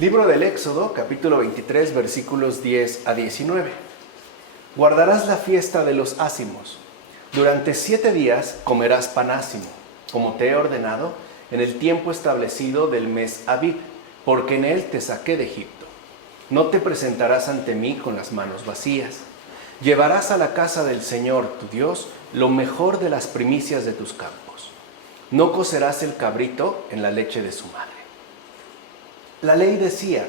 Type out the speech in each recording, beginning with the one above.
Libro del Éxodo, capítulo 23, versículos 10 a 19. Guardarás la fiesta de los ácimos. Durante 7 días comerás pan ácimo, como te he ordenado, en el tiempo establecido del mes Abib, porque en él te saqué de Egipto. No te presentarás ante mí con las manos vacías. Llevarás a la casa del Señor, tu Dios, lo mejor de las primicias de tus campos. No cocerás el cabrito en la leche de su madre. La ley decía,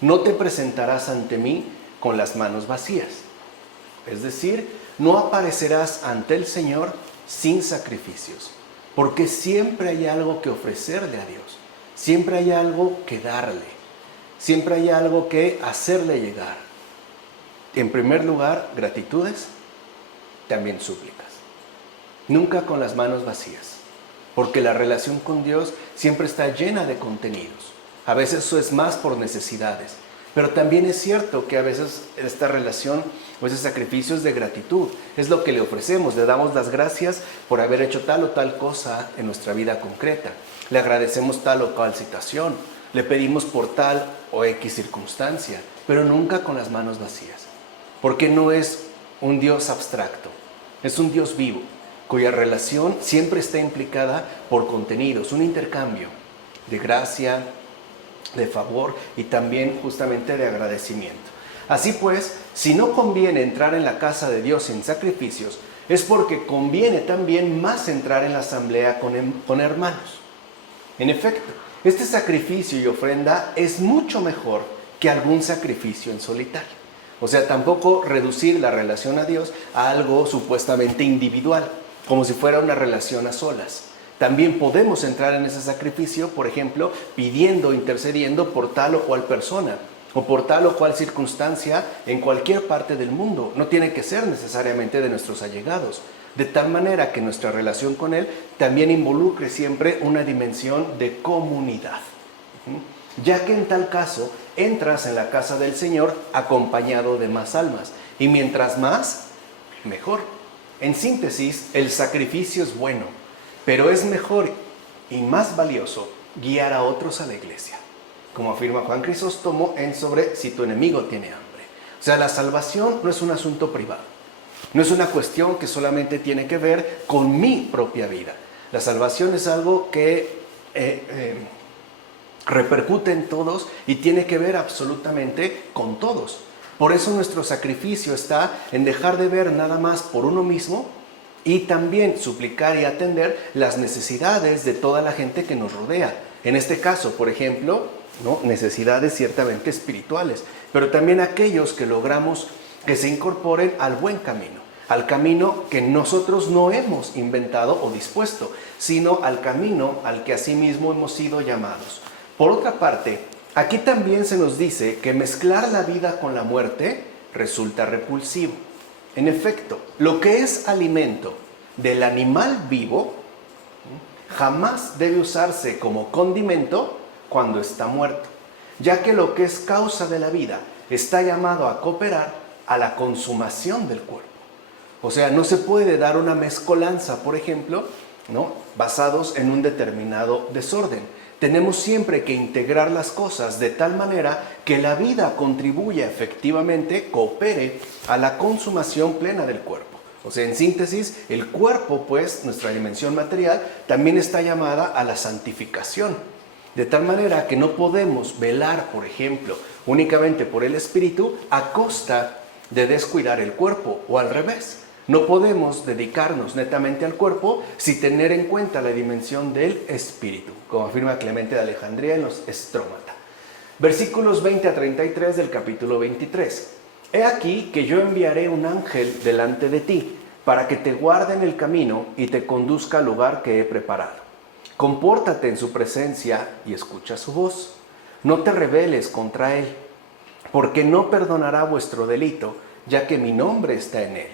no te presentarás ante mí con las manos vacías. Es decir, no aparecerás ante el Señor sin sacrificios, porque siempre hay algo que ofrecerle a Dios, siempre hay algo que darle, siempre hay algo que hacerle llegar. En primer lugar, gratitudes, también súplicas. Nunca con las manos vacías, porque la relación con Dios siempre está llena de contenidos. A veces eso es más por necesidades, pero también es cierto que a veces esta relación o ese sacrificio es de gratitud. Es lo que le ofrecemos, le damos las gracias por haber hecho tal o tal cosa en nuestra vida concreta. Le agradecemos tal o cual situación, le pedimos por tal o X circunstancia, pero nunca con las manos vacías. Porque no es un Dios abstracto, es un Dios vivo, cuya relación siempre está implicada por contenidos, un intercambio de gracia, de favor y también justamente de agradecimiento. Así pues, si no conviene entrar en la casa de Dios sin sacrificios, es porque conviene también más entrar en la asamblea con hermanos. En efecto, este sacrificio y ofrenda es mucho mejor que algún sacrificio en solitario. O sea, tampoco reducir la relación a Dios a algo supuestamente individual, como si fuera una relación a solas. También podemos entrar en ese sacrificio, por ejemplo, pidiendo, intercediendo por tal o cual persona o por tal o cual circunstancia en cualquier parte del mundo. No tiene que ser necesariamente de nuestros allegados, de tal manera que nuestra relación con Él también involucre siempre una dimensión de comunidad. Ya que en tal caso entras en la casa del Señor acompañado de más almas, y mientras más, mejor. En síntesis, el sacrificio es bueno, pero es mejor y más valioso guiar a otros a la iglesia, como afirma Juan Crisóstomo en sobre si tu enemigo tiene hambre. O sea, la salvación no es un asunto privado, no es una cuestión que solamente tiene que ver con mi propia vida. La salvación es algo que repercute en todos y tiene que ver absolutamente con todos. Por eso nuestro sacrificio está en dejar de ver nada más por uno mismo y también suplicar y atender las necesidades de toda la gente que nos rodea. En este caso, por ejemplo, necesidades ciertamente espirituales, pero también aquellos que logramos que se incorporen al buen camino, al camino que nosotros no hemos inventado o dispuesto, sino al camino al que asimismo hemos sido llamados. Por otra parte, aquí también se nos dice que mezclar la vida con la muerte resulta repulsivo. En efecto, lo que es alimento del animal vivo jamás debe usarse como condimento cuando está muerto, ya que lo que es causa de la vida está llamado a cooperar a la consumación del cuerpo. O sea, no se puede dar una mezcolanza, por ejemplo, basados en un determinado desorden. Tenemos siempre que integrar las cosas de tal manera que la vida contribuya efectivamente, coopere a la consumación plena del cuerpo. O sea, en síntesis, el cuerpo, pues, nuestra dimensión material, también está llamada a la santificación. De tal manera que no podemos velar, por ejemplo, únicamente por el espíritu a costa de descuidar el cuerpo, o al revés. No podemos dedicarnos netamente al cuerpo sin tener en cuenta la dimensión del espíritu, como afirma Clemente de Alejandría en los Strómata. Versículos 20 a 33 del capítulo 23. He aquí que yo enviaré un ángel delante de ti, para que te guarde en el camino y te conduzca al lugar que he preparado. Compórtate en su presencia y escucha su voz. No te rebeles contra él, porque no perdonará vuestro delito, ya que mi nombre está en él.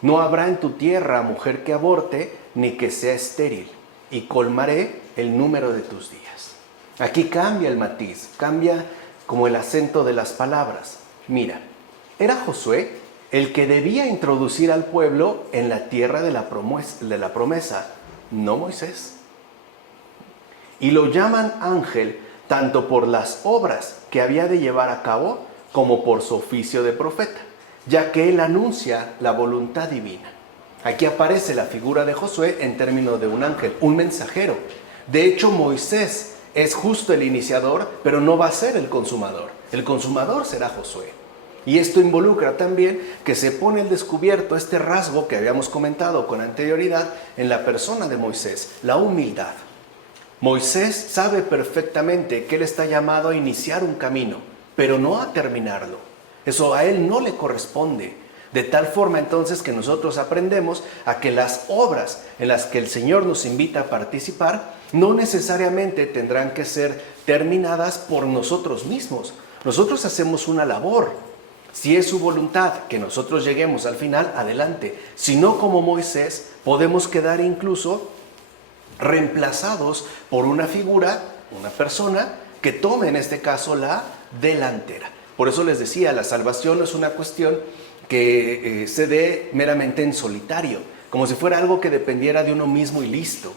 No habrá en tu tierra mujer que aborte, ni que sea estéril, y colmaré el número de tus días. Aquí cambia el matiz, cambia como el acento de las palabras. Mira, era Josué el que debía introducir al pueblo en la tierra de la promesa, no Moisés. Y lo llaman ángel tanto por las obras que había de llevar a cabo como por su oficio de profeta, ya que él anuncia la voluntad divina. Aquí aparece la figura de Josué en términos de un ángel, un mensajero. De hecho, Moisés es justo el iniciador, pero no va a ser el consumador. El consumador será Josué. Y esto involucra también que se pone al descubierto este rasgo que habíamos comentado con anterioridad en la persona de Moisés, la humildad. Moisés sabe perfectamente que él está llamado a iniciar un camino, pero no a terminarlo. Eso a él no le corresponde. De tal forma entonces que nosotros aprendemos a que las obras en las que el Señor nos invita a participar no necesariamente tendrán que ser terminadas por nosotros mismos. Nosotros hacemos una labor. Si es su voluntad que nosotros lleguemos al final, adelante. Si no, como Moisés, podemos quedar incluso reemplazados por una figura, una persona, que tome en este caso la delantera. Por eso les decía, la salvación no es una cuestión que se dé meramente en solitario, como si fuera algo que dependiera de uno mismo y listo.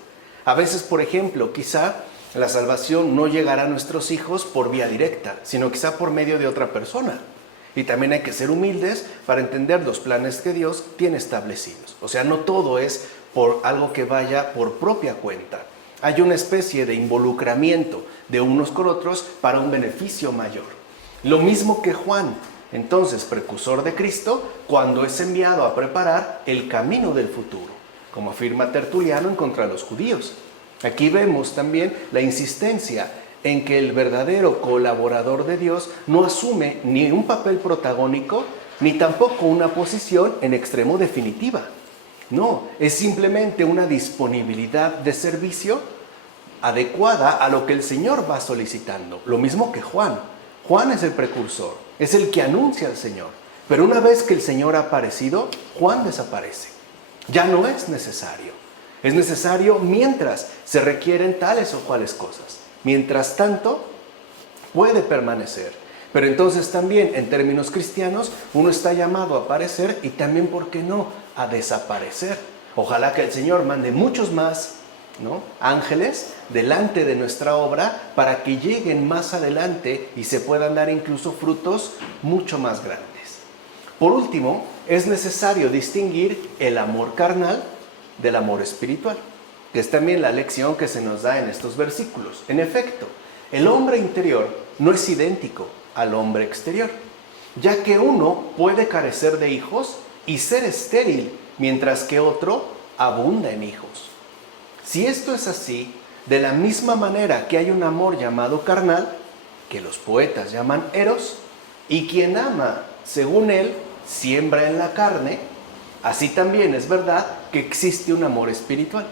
A veces, por ejemplo, quizá la salvación no llegará a nuestros hijos por vía directa, sino quizá por medio de otra persona. Y también hay que ser humildes para entender los planes que Dios tiene establecidos. O sea, no todo es por algo que vaya por propia cuenta. Hay una especie de involucramiento de unos con otros para un beneficio mayor. Lo mismo que Juan, entonces precursor de Cristo, cuando es enviado a preparar el camino del futuro, como afirma Tertuliano en contra de los judíos. Aquí vemos también la insistencia en que el verdadero colaborador de Dios no asume ni un papel protagónico, ni tampoco una posición en extremo definitiva. No, es simplemente una disponibilidad de servicio adecuada a lo que el Señor va solicitando. Lo mismo que Juan. Juan es el precursor, es el que anuncia al Señor. Pero una vez que el Señor ha aparecido, Juan desaparece. Ya no es necesario. Es necesario mientras se requieren tales o cuales cosas. Mientras tanto, puede permanecer. Pero entonces también, en términos cristianos, uno está llamado a aparecer y también, ¿por qué no?, a desaparecer. Ojalá que el Señor mande muchos más, ¿no?, ángeles delante de nuestra obra para que lleguen más adelante y se puedan dar incluso frutos mucho más grandes. Por último, es necesario distinguir el amor carnal del amor espiritual, que es también la lección que se nos da en estos versículos. En efecto, el hombre interior no es idéntico al hombre exterior, ya que uno puede carecer de hijos y ser estéril, mientras que otro abunda en hijos. Si esto es así, de la misma manera que hay un amor llamado carnal, que los poetas llaman eros, y quien ama, según él, siembra en la carne, así también es verdad que existe un amor espiritual.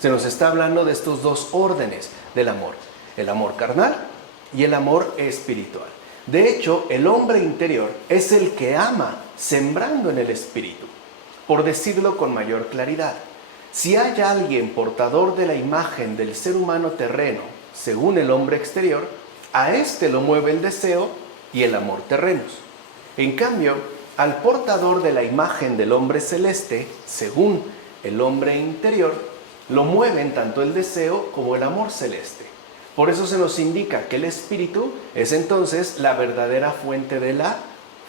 Se nos está hablando de estos dos órdenes del amor, el amor carnal y el amor espiritual. De hecho, el hombre interior es el que ama sembrando en el espíritu. Por decirlo con mayor claridad, si hay alguien portador de la imagen del ser humano terreno, según el hombre exterior, a éste lo mueve el deseo y el amor terrenos. En cambio, al portador de la imagen del hombre celeste, según el hombre interior, lo mueven tanto el deseo como el amor celeste. Por eso se nos indica que el espíritu es entonces la verdadera fuente de la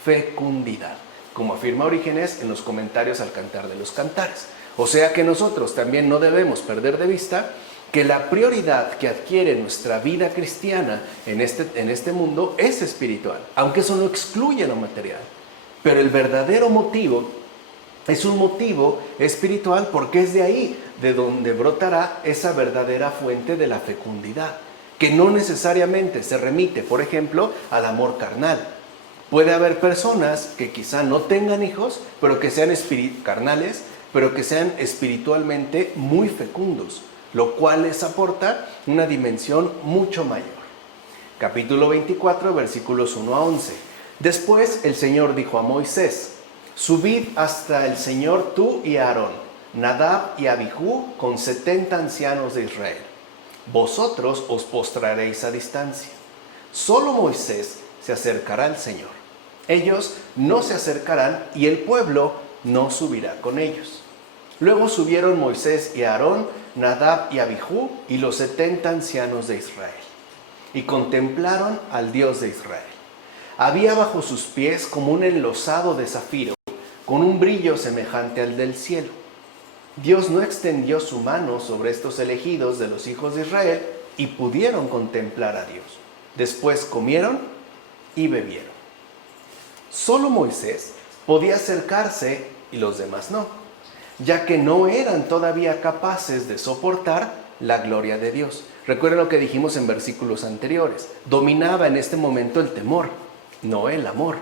fecundidad, como afirma Orígenes en los comentarios al Cantar de los Cantares. O sea que nosotros también no debemos perder de vista que la prioridad que adquiere nuestra vida cristiana en este mundo es espiritual, aunque eso no excluye lo material. Pero el verdadero motivo es un motivo espiritual, porque es de ahí de donde brotará esa verdadera fuente de la fecundidad, que no necesariamente se remite, por ejemplo, al amor carnal. Puede haber personas que quizá no tengan hijos, pero que sean carnales, pero que sean espiritualmente muy fecundos, lo cual les aporta una dimensión mucho mayor. Capítulo 24, versículos 1 a 11. Después el Señor dijo a Moisés: subid hasta el Señor tú y Aarón, Nadab y Abihú, con 70 ancianos de Israel. Vosotros os postraréis a distancia. Solo Moisés se acercará al Señor. Ellos no se acercarán y el pueblo no subirá con ellos. Luego subieron Moisés y Aarón, Nadab y Abihú y los 70 ancianos de Israel. y contemplaron al Dios de Israel. Había bajo sus pies como un enlosado de zafiro, con un brillo semejante al del cielo. Dios no extendió su mano sobre estos elegidos de los hijos de Israel y pudieron contemplar a Dios. Después comieron y bebieron. Solo Moisés podía acercarse y los demás no, ya que no eran todavía capaces de soportar la gloria de Dios. Recuerden lo que dijimos en versículos anteriores. Dominaba en este momento el temor, no el amor.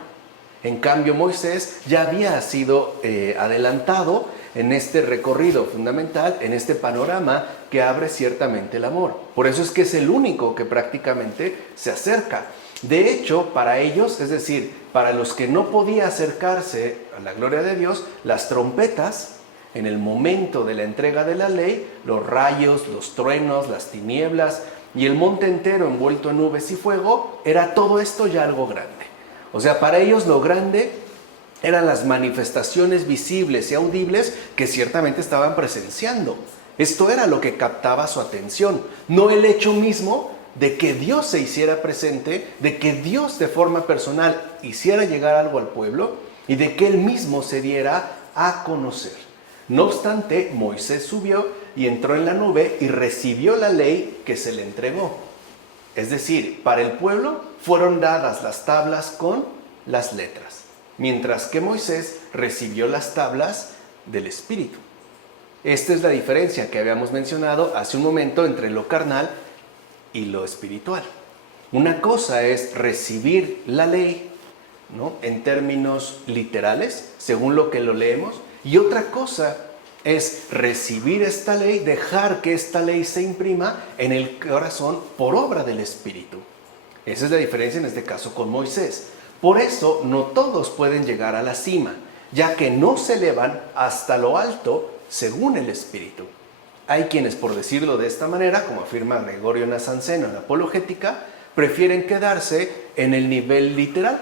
En cambio, Moisés ya había sido adelantado en este recorrido fundamental, en este panorama que abre ciertamente el amor. Por eso es que es el único que prácticamente se acerca. De hecho, para ellos, es decir, para los que no podía acercarse a la gloria de Dios, las trompetas, en el momento de la entrega de la ley, los rayos, los truenos, las tinieblas y el monte entero envuelto en nubes y fuego, era todo esto ya algo grande. O sea, para ellos lo grande eran las manifestaciones visibles y audibles que ciertamente estaban presenciando. Esto era lo que captaba su atención, no el hecho mismo de que Dios se hiciera presente, de que Dios de forma personal hiciera llegar algo al pueblo y de que Él mismo se diera a conocer. No obstante, Moisés subió y entró en la nube y recibió la ley que se le entregó. Es decir, para el pueblo fueron dadas las tablas con las letras, mientras que Moisés recibió las tablas del Espíritu. Esta es la diferencia que habíamos mencionado hace un momento entre lo carnal y lo espiritual. Una cosa es recibir la ley, ¿no?, en términos literales, según lo que lo leemos, y otra cosa es recibir esta ley, dejar que esta ley se imprima en el corazón por obra del Espíritu. Esa es la diferencia en este caso con Moisés. Por eso no todos pueden llegar a la cima, ya que no se elevan hasta lo alto según el Espíritu. Hay quienes, por decirlo de esta manera, como afirma Gregorio Nazanceno en la Apologética, prefieren quedarse en el nivel literal,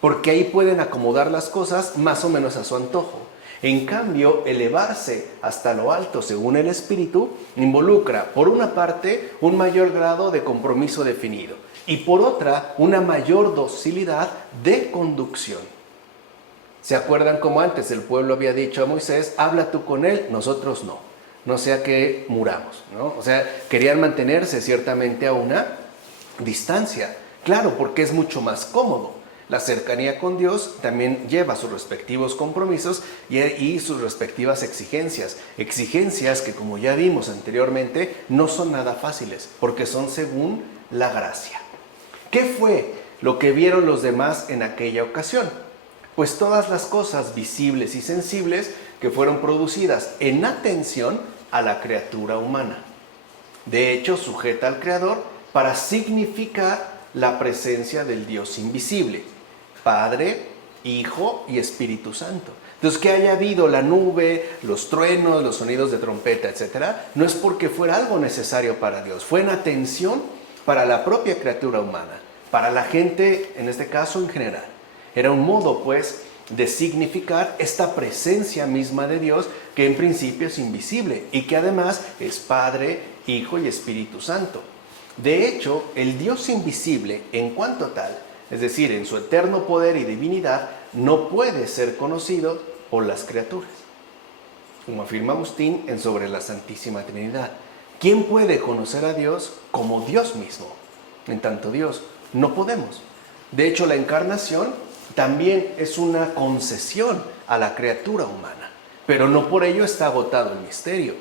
porque ahí pueden acomodar las cosas más o menos a su antojo. En cambio, elevarse hasta lo alto según el Espíritu involucra, por una parte, un mayor grado de compromiso definido y por otra, una mayor docilidad de conducción. ¿Se acuerdan cómo antes el pueblo había dicho a Moisés, habla tú con él, nosotros no, no sea que muramos, ¿no? O sea, querían mantenerse ciertamente a una distancia, claro, porque es mucho más cómodo. La cercanía con Dios también lleva sus respectivos compromisos y sus respectivas exigencias. Exigencias que, como ya vimos anteriormente, no son nada fáciles, porque son según la gracia. ¿Qué fue lo que vieron los demás en aquella ocasión? Pues todas las cosas visibles y sensibles que fueron producidas en atención a la criatura humana. De hecho, sujeta al Creador para significar la presencia del Dios invisible. Padre, Hijo y Espíritu Santo. Entonces, que haya habido la nube, los truenos, los sonidos de trompeta, etcétera, no es porque fuera algo necesario para Dios. Fue en atención para la propia criatura humana, para la gente, en este caso en general. Era un modo, pues, de significar esta presencia misma de Dios, que en principio es invisible y que además es Padre, Hijo y Espíritu Santo. De hecho, el Dios invisible, en cuanto tal, es decir, en su eterno poder y divinidad, no puede ser conocido por las criaturas. Como afirma Agustín en Sobre la Santísima Trinidad, ¿quién puede conocer a Dios como Dios mismo? En tanto Dios, no podemos. De hecho, la encarnación también es una concesión a la criatura humana, pero no por ello está agotado el misterio.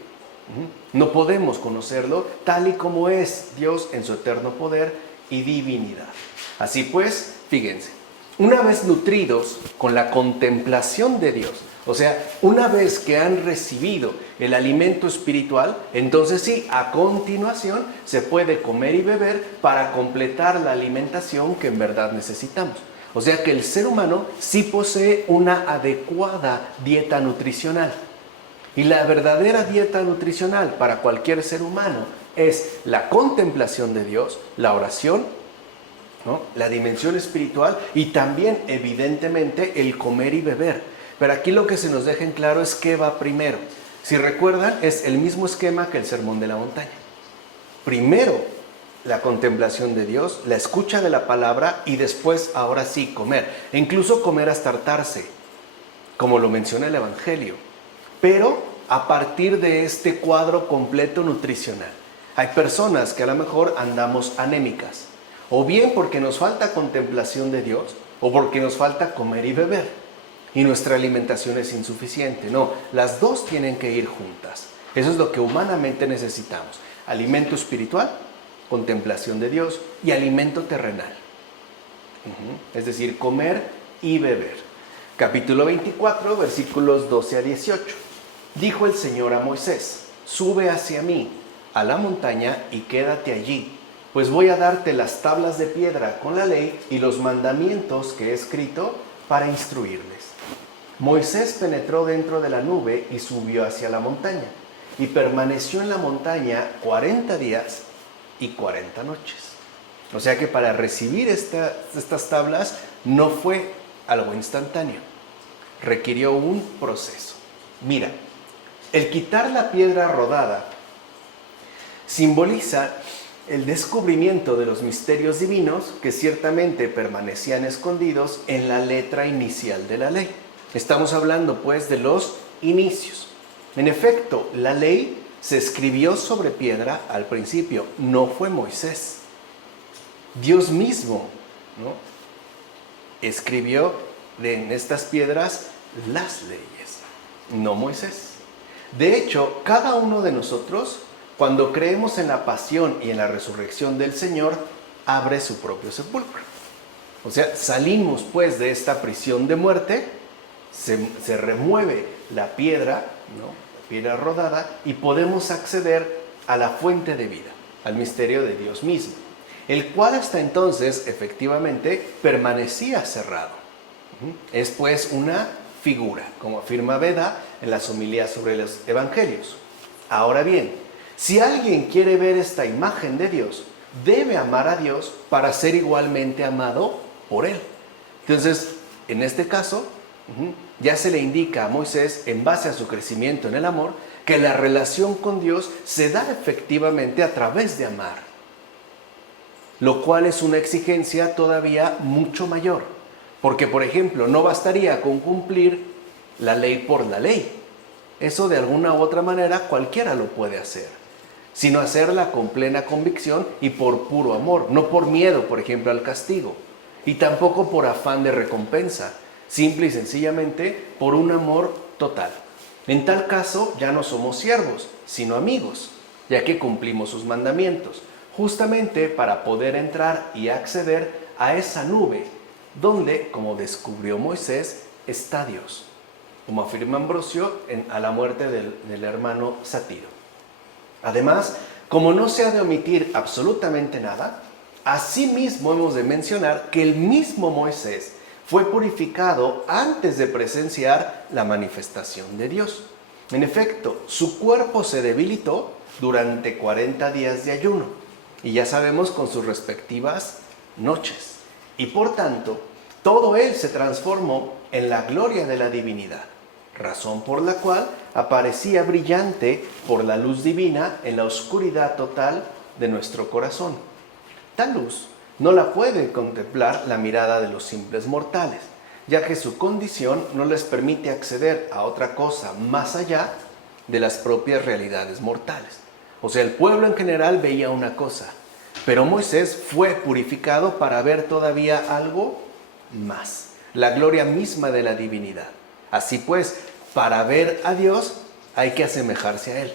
No podemos conocerlo tal y como es Dios en su eterno poder y divinidad. Así pues, fíjense, una vez nutridos con la contemplación de Dios, o sea, una vez que han recibido el alimento espiritual, entonces sí, a continuación se puede comer y beber para completar la alimentación que en verdad necesitamos. O sea que el ser humano sí posee una adecuada dieta nutricional. Y la verdadera dieta nutricional para cualquier ser humano es la contemplación de Dios, la oración, ¿no?, la dimensión espiritual y también, evidentemente, el comer y beber. Pero aquí lo que se nos deja en claro es qué va primero. Si recuerdan, es el mismo esquema que el Sermón de la Montaña. Primero la contemplación de Dios, la escucha de la palabra y después, ahora sí, comer. E incluso comer hasta hartarse, como lo menciona el Evangelio. Pero a partir de este cuadro completo nutricional. Hay personas que a lo mejor andamos anémicas, o bien porque nos falta contemplación de Dios, o porque nos falta comer y beber, y nuestra alimentación es insuficiente. No, las dos tienen que ir juntas. Eso es lo que humanamente necesitamos. Alimento espiritual, contemplación de Dios, y alimento terrenal. Es decir, comer y beber. Capítulo 24, versículos 12 a 18. Dijo el Señor a Moisés: sube hacia mí a la montaña y quédate allí, pues voy a darte las tablas de piedra con la ley y los mandamientos que he escrito para instruirles. Moisés penetró dentro de la nube y subió hacia la montaña, y permaneció en la montaña 40 días y 40 noches. O sea que para recibir estas tablas no fue algo instantáneo, requirió un proceso. Mira, el quitar la piedra rodada simboliza el descubrimiento de los misterios divinos que ciertamente permanecían escondidos en la letra inicial de la ley. Estamos hablando pues de los inicios. En efecto, la ley se escribió sobre piedra al principio, no fue Moisés. Dios mismo, ¿no?, escribió en estas piedras las leyes, no Moisés. De hecho, cada uno de nosotros, cuando creemos en la pasión y en la resurrección del Señor, abre su propio sepulcro. O sea, salimos pues de esta prisión de muerte, se remueve la piedra, ¿no?, la piedra rodada, y podemos acceder a la fuente de vida, al misterio de Dios mismo, el cual hasta entonces efectivamente permanecía cerrado. Es pues una figura, como afirma Beda en las homilías sobre los evangelios. Ahora bien, si alguien quiere ver esta imagen de Dios, debe amar a Dios para ser igualmente amado por Él. Entonces, en este caso, ya se le indica a Moisés, en base a su crecimiento en el amor, que la relación con Dios se da efectivamente a través de amar, lo cual es una exigencia todavía mucho mayor, porque, por ejemplo, no bastaría con cumplir la ley por la ley. Eso de alguna u otra manera cualquiera lo puede hacer, sino hacerla con plena convicción y por puro amor, no por miedo, por ejemplo, al castigo, y tampoco por afán de recompensa, simple y sencillamente por un amor total. En tal caso ya no somos siervos, sino amigos, ya que cumplimos sus mandamientos, justamente para poder entrar y acceder a esa nube, donde, como descubrió Moisés, está Dios, como afirma Ambrosio a la muerte del hermano Satiro. Además, como no se ha de omitir absolutamente nada, asimismo hemos de mencionar que el mismo Moisés fue purificado antes de presenciar la manifestación de Dios. En efecto, su cuerpo se debilitó durante 40 días de ayuno, y ya sabemos, con sus respectivas noches. Y por tanto, todo él se transformó en la gloria de la divinidad, razón por la cual aparecía brillante por la luz divina en la oscuridad total de nuestro corazón. Tal luz no la puede contemplar la mirada de los simples mortales, ya que su condición no les permite acceder a otra cosa más allá de las propias realidades mortales. O sea, el pueblo en general veía una cosa, pero Moisés fue purificado para ver todavía algo más, la gloria misma de la divinidad. Así pues, para ver a Dios hay que asemejarse a Él.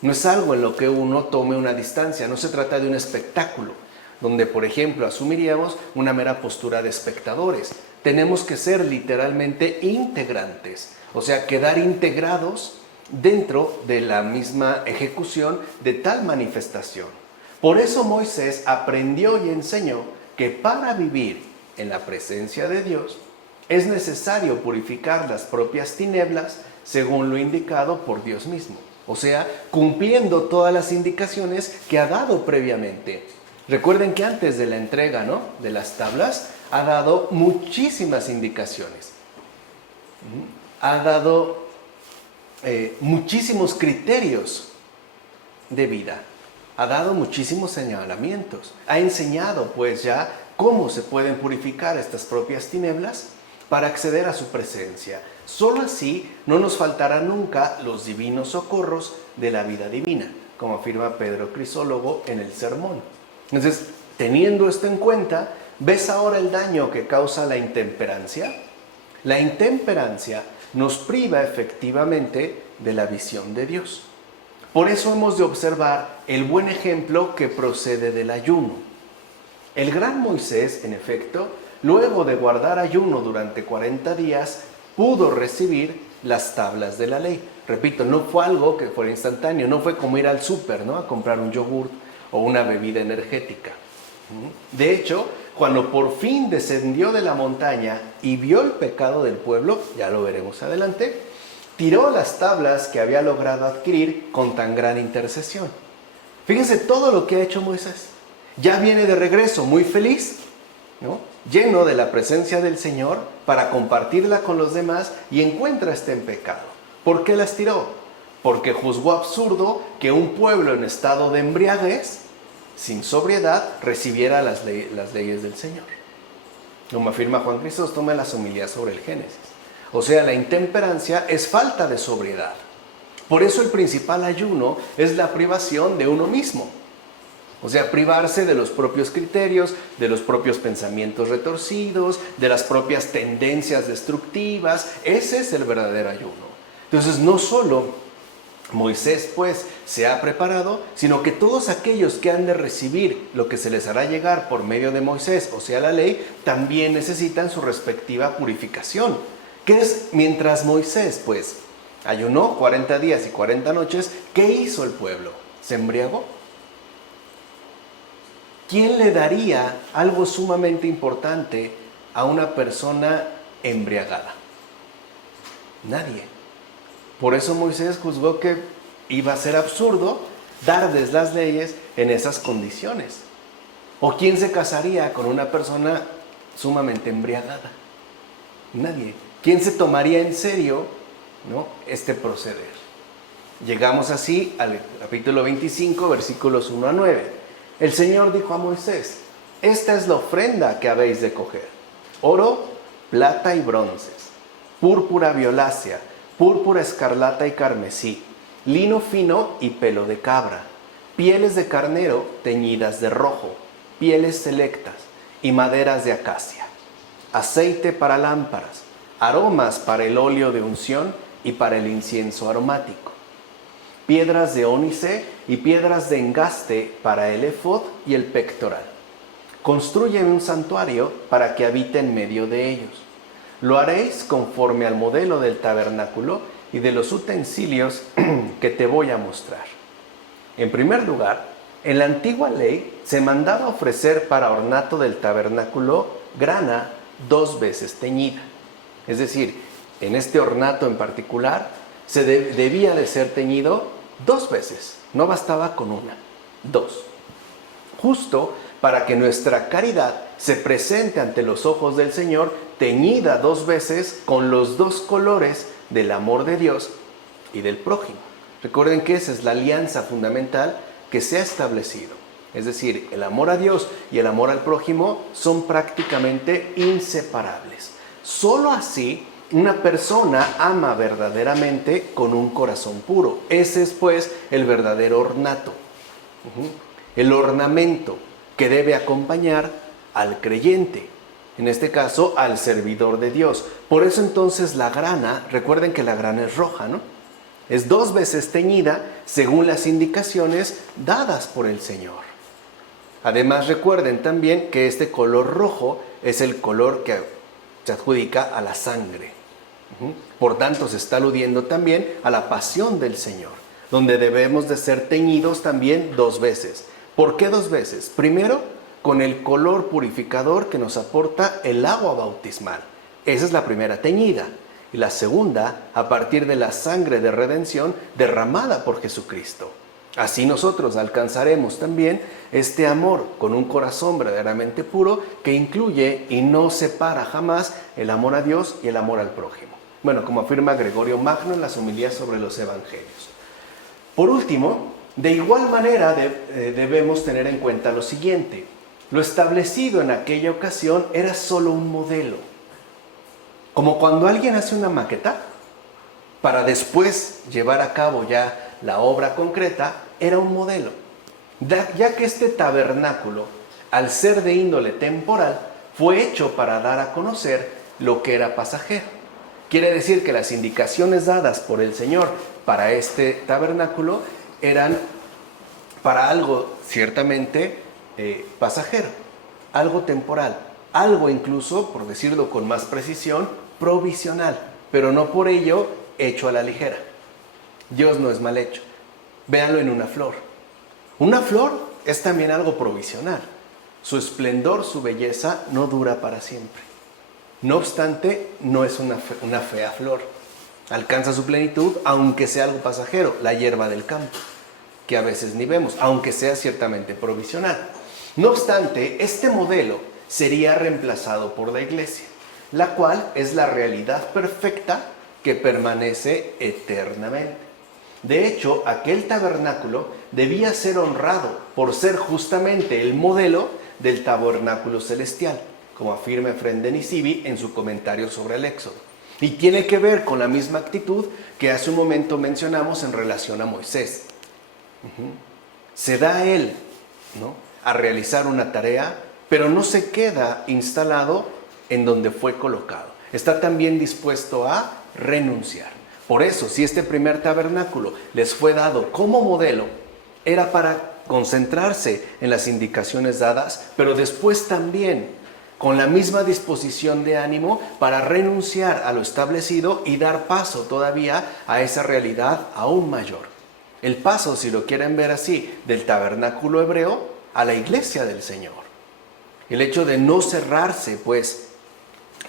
No es algo en lo que uno tome una distancia, no se trata de un espectáculo, donde, por ejemplo, asumiríamos una mera postura de espectadores. Tenemos que ser literalmente integrantes, o sea, quedar integrados dentro de la misma ejecución de tal manifestación. Por eso Moisés aprendió y enseñó que para vivir en la presencia de Dios es necesario purificar las propias tinieblas según lo indicado por Dios mismo. O sea, cumpliendo todas las indicaciones que ha dado previamente. Recuerden que antes de la entrega, ¿no?, de las tablas, ha dado muchísimas indicaciones. Ha dado muchísimos criterios de vida. ha dado muchísimos señalamientos, ha enseñado pues ya cómo se pueden purificar estas propias tinieblas para acceder a su presencia. Solo así no nos faltará nunca los divinos socorros de la vida divina, como afirma Pedro Crisólogo en el sermón. Entonces, teniendo esto en cuenta, ¿ves ahora el daño que causa la intemperancia? La intemperancia nos priva efectivamente de la visión de Dios. Por eso hemos de observar el buen ejemplo que procede del ayuno. El gran Moisés, en efecto, luego de guardar ayuno durante 40 días, pudo recibir las tablas de la ley. Repito, no fue algo que fuera instantáneo, no fue como ir al súper, ¿no?, a comprar un yogur o una bebida energética. De hecho, cuando por fin descendió de la montaña y vio el pecado del pueblo, ya lo veremos adelante, tiró las tablas que había logrado adquirir con tan gran intercesión. Fíjense todo lo que ha hecho Moisés. Ya viene de regreso muy feliz, ¿no?, lleno de la presencia del Señor para compartirla con los demás, y encuentra en pecado. ¿Por qué las tiró? Porque juzgó absurdo que un pueblo en estado de embriaguez, sin sobriedad, recibiera las leyes del Señor. Como afirma Juan Crisóstomo en las homilías sobre el Génesis. O sea, la intemperancia es falta de sobriedad. Por eso el principal ayuno es la privación de uno mismo. O sea, privarse de los propios criterios, de los propios pensamientos retorcidos, de las propias tendencias destructivas. Ese es el verdadero ayuno. Entonces, no solo Moisés, pues, se ha preparado, sino que todos aquellos que han de recibir lo que se les hará llegar por medio de Moisés, o sea, la ley, también necesitan su respectiva purificación. ¿Qué es? Mientras Moisés, pues, ayunó 40 días y 40 noches, ¿qué hizo el pueblo? ¿Se embriagó? ¿Quién le daría algo sumamente importante a una persona embriagada? Nadie. Por eso Moisés juzgó que iba a ser absurdo darles las leyes en esas condiciones. ¿O quién se casaría con una persona sumamente embriagada? Nadie. ¿Quién se tomaría en serio, ¿no?, este proceder? Llegamos así al capítulo 25, versículos 1 a 9. El Señor dijo a Moisés: esta es la ofrenda que habéis de coger: oro, plata y bronces, púrpura violácea, púrpura escarlata y carmesí, lino fino y pelo de cabra, pieles de carnero teñidas de rojo, pieles selectas y maderas de acacia, aceite para lámparas, aromas para el óleo de unción y para el incienso aromático, piedras de ónice y piedras de engaste para el efod y el pectoral. Construyen un santuario para que habite en medio de ellos. Lo haréis conforme al modelo del tabernáculo y de los utensilios que te voy a mostrar. En primer lugar, en la antigua ley se mandaba ofrecer para ornato del tabernáculo grana 2 veces teñida. Es decir, en este ornato en particular debía de ser teñido 2 veces, no bastaba con una, 2. Justo para que nuestra caridad se presente ante los ojos del Señor teñida 2 veces con los 2 colores del amor de Dios y del prójimo. Recuerden que esa es la alianza fundamental que se ha establecido. Es decir, el amor a Dios y el amor al prójimo son prácticamente inseparables. Solo así una persona ama verdaderamente con un corazón puro. Ese es, pues, el verdadero ornato. El ornamento que debe acompañar al creyente. En este caso, al servidor de Dios. Por eso entonces la grana, recuerden que la grana es roja, ¿no? Es 2 veces teñida según las indicaciones dadas por el Señor. Además, recuerden también que este color rojo es el color que se adjudica a la sangre. Por tanto, se está aludiendo también a la pasión del Señor, donde debemos de ser teñidos también 2 veces. ¿Por qué 2 veces? Primero, con el color purificador que nos aporta el agua bautismal. Esa es la primera teñida. Y la segunda, a partir de la sangre de redención derramada por Jesucristo. Así nosotros alcanzaremos también este amor con un corazón verdaderamente puro que incluye y no separa jamás el amor a Dios y el amor al prójimo. Bueno, como afirma Gregorio Magno en las homilías sobre los evangelios. Por último, De igual manera debemos tener en cuenta lo siguiente: lo establecido en aquella ocasión era solo un modelo. Como cuando alguien hace una maqueta, para después llevar a cabo ya la obra concreta, era un modelo. Ya que este tabernáculo, al ser de índole temporal, fue hecho para dar a conocer lo que era pasajero. Quiere decir que las indicaciones dadas por el Señor para este tabernáculo eran para algo ciertamente pasajero, algo temporal, algo incluso, por decirlo con más precisión, provisional, pero no por ello hecho a la ligera. Dios no es mal hecho. Véanlo en una flor. Una flor es también algo provisional. Su esplendor, su belleza no dura para siempre. No obstante, no es una fea flor. Alcanza su plenitud, aunque sea algo pasajero, la hierba del campo, que a veces ni vemos, aunque sea ciertamente provisional. No obstante, este modelo sería reemplazado por la iglesia, la cual es la realidad perfecta que permanece eternamente. De hecho, aquel tabernáculo debía ser honrado por ser justamente el modelo del tabernáculo celestial, como afirma Efrén de Nisibi en su comentario sobre el Éxodo. Y tiene que ver con la misma actitud que hace un momento mencionamos en relación a Moisés. Se da a él, ¿no?, a realizar una tarea, pero no se queda instalado en donde fue colocado. Está también dispuesto a renunciar. Por eso, si este primer tabernáculo les fue dado como modelo, era para concentrarse en las indicaciones dadas, pero después también con la misma disposición de ánimo para renunciar a lo establecido y dar paso todavía a esa realidad aún mayor. El paso, si lo quieren ver así, del tabernáculo hebreo a la iglesia del Señor. El hecho de no cerrarse, pues,